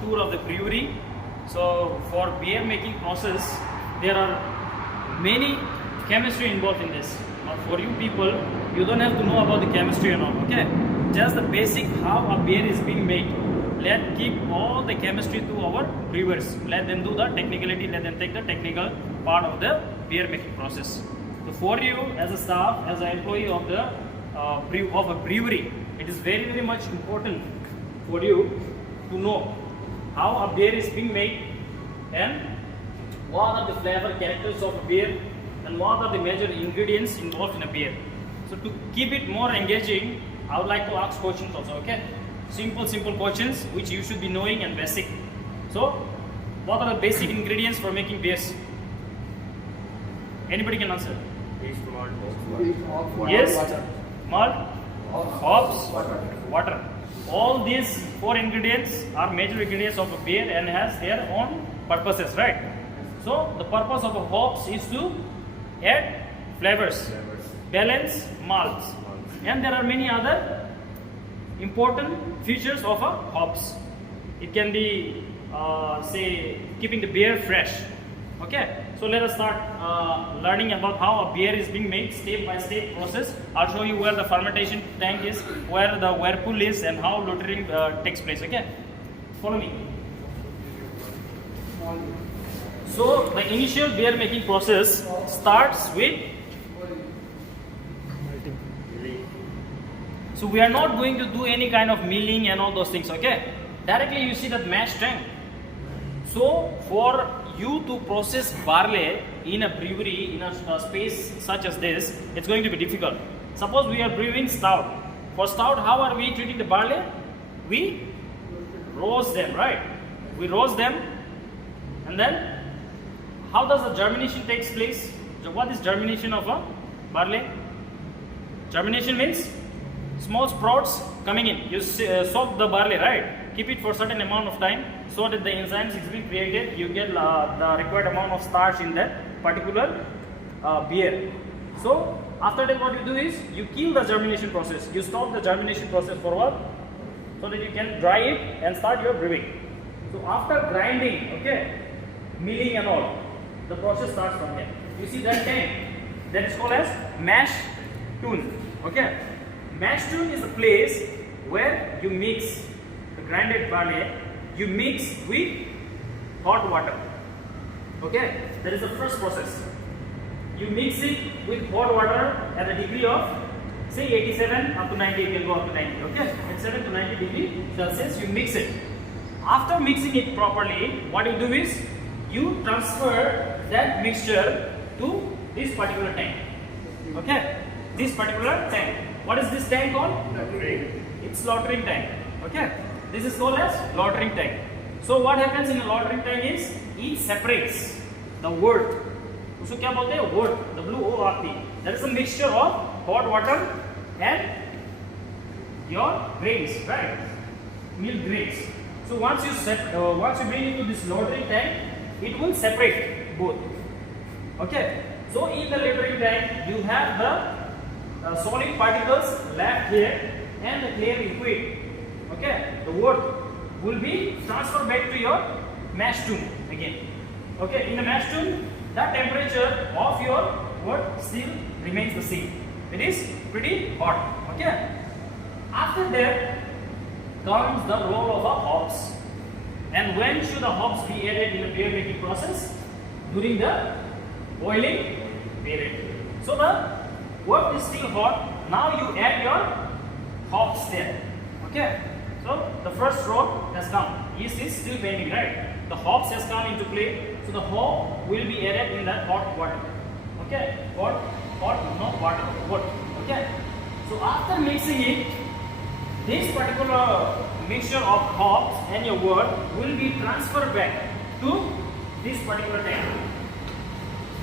Tour of the brewery. So for beer making process, there are many chemistry involved in this. But for you people, you don't have to know about the chemistry and all. Okay, just the basic how a beer is being made. Let keep all the chemistry to our brewers. Let them do the technicality. Let them take the technical part of the beer making process. So for you as a staff, as an employee of the of a brewery, it is very much important for you to know how a beer is being made and what are the flavor characters of a beer and what are the major ingredients involved in a beer. So to keep it more engaging, I would like to ask questions also, okay? Simple questions which you should be knowing and basic. So what are the basic ingredients for making beers? Anybody can answer? Yeast, malt, Yes, water. malt, hops, water. All these four ingredients are major ingredients of a beer and has their own purposes, right? So the purpose of a hops is to add flavors, balance malts, and there are many other important features of a hops. It can be say keeping the beer fresh. Okay, so let us start learning about how a beer is being made, step by step process. I'll show you where the fermentation tank is, where the whirlpool is, and how lautering takes place. Okay, follow me. So the initial beer making process starts with. So we are not going to do any kind of milling and all those things. Okay, directly you see that mash tank. So for you to process barley in a brewery in a space such as this, it's going to be difficult. Suppose we are brewing stout. For stout, how are we treating the barley? We roast them, right? We roast them, and then how does the germination takes place? So what is germination of a barley? Germination means small sprouts coming in. You soak the barley, right? Keep it for certain amount of time so that the enzymes is being created. You get the required amount of starch in that particular beer. So after that, what you do is you kill the germination process. You stop the germination process for a while so that you can dry it and start your brewing. So after grinding, okay, milling and all, the process starts from here. You see that tank, that is called as mash tun. Okay, mash tun is a place where you mix the grinded barley, you mix with hot water. Okay, that is the first process. You mix it with hot water at a degree of say 87 up to 90, it can go up to 90. Okay, at 7 to 90 degree Celsius, you mix it. After mixing it properly, what you do is you transfer that mixture to this particular tank. Okay, this particular tank. What is this tank called? It's lautering tank. Okay, this is called as lautering tank. So what happens in a lautering tank is it separates the wort. उसको क्या बोलते हैं? Wort, W-O-R-T. That is a mixture of hot water and your grains, right? Milk grains. So once you bring it to this lautering tank, it will separate both. Okay. So in the lautering tank, you have the solid particles left here and the clear liquid. Okay, the wort will be transferred back to your mash tun again. Okay, in the mash tun, the temperature of your wort still remains the same. It is pretty hot. Okay. After that comes the role of a hops. And when should the hops be added in the beer making process? During the boiling period. So the wort is still hot. Now you add your hops there. Okay. So the first row has come. Yeast is still pending, right? The hops has come into play. So the hop will be added in that hot water. Okay? Hot, not water, water. Okay? So after mixing it, this particular mixture of hops and your wort will be transferred back to this particular tank.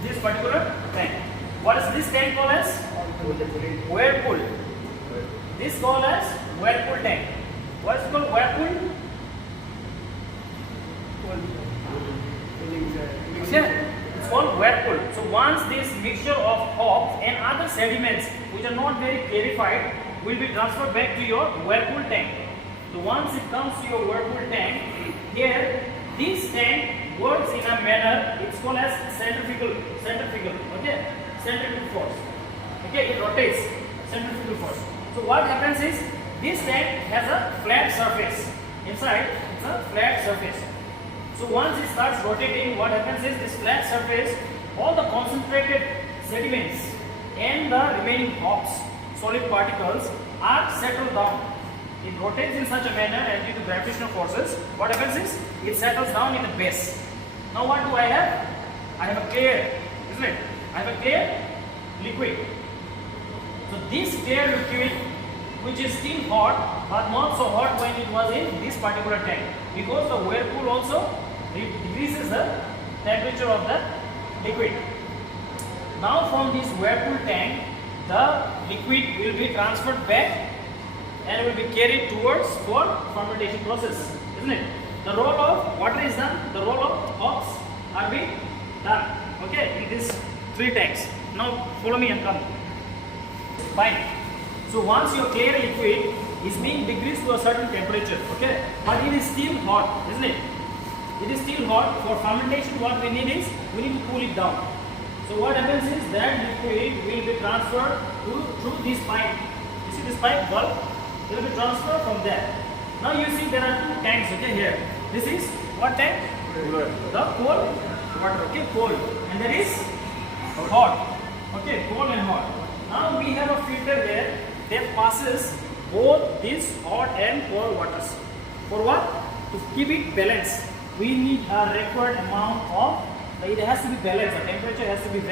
This particular tank. What is this tank called as? Whirlpool. This called as whirlpool tank. What is it called? Whirlpool? Okay. It's called whirlpool. So once this mixture of hops and other sediments which are not very clarified will be transferred back to your whirlpool tank. So once it comes to your whirlpool tank, manner. It's called as centrifugal. Okay, centrifugal force. Okay, it rotates. Centrifugal force. So what happens is this tank has a flat surface. Inside, it's a flat surface. So once it starts rotating, what happens is this flat surface, all the concentrated sediments and the remaining hops, solid particles, are settled down. It rotates in such a manner, and due to gravitational forces, what happens is it settles down in the base. Now what do I have? I have a clear, isn't it? I have a clear liquid. So this clear liquid, which is still hot but not so hot when it was in this particular tank, because the whirlpool also decreases the temperature of the liquid. Now from this whirlpool tank, the liquid will be transferred back and will be carried towards for fermentation process, isn't it? The role of water is done, the role of hops are being done, okay, in these three tanks. Now follow me and come. Fine. So once your clear liquid is being decreased to a certain temperature, okay, but it is still hot, isn't it? It is still hot. For fermentation, what we need is, we need to cool it down. So what happens is that liquid will be transferred through this pipe. You see this pipe valve? It will be transferred from there. Now you see there are two tanks, okay, here. This is what tank? The cold water, okay, cold. And there is hot, okay, cold and hot. Now we have a filter here that passes both this hot and cold waters. For what? To keep it balanced. We need a required amount of, it has to be balanced, the temperature has to be very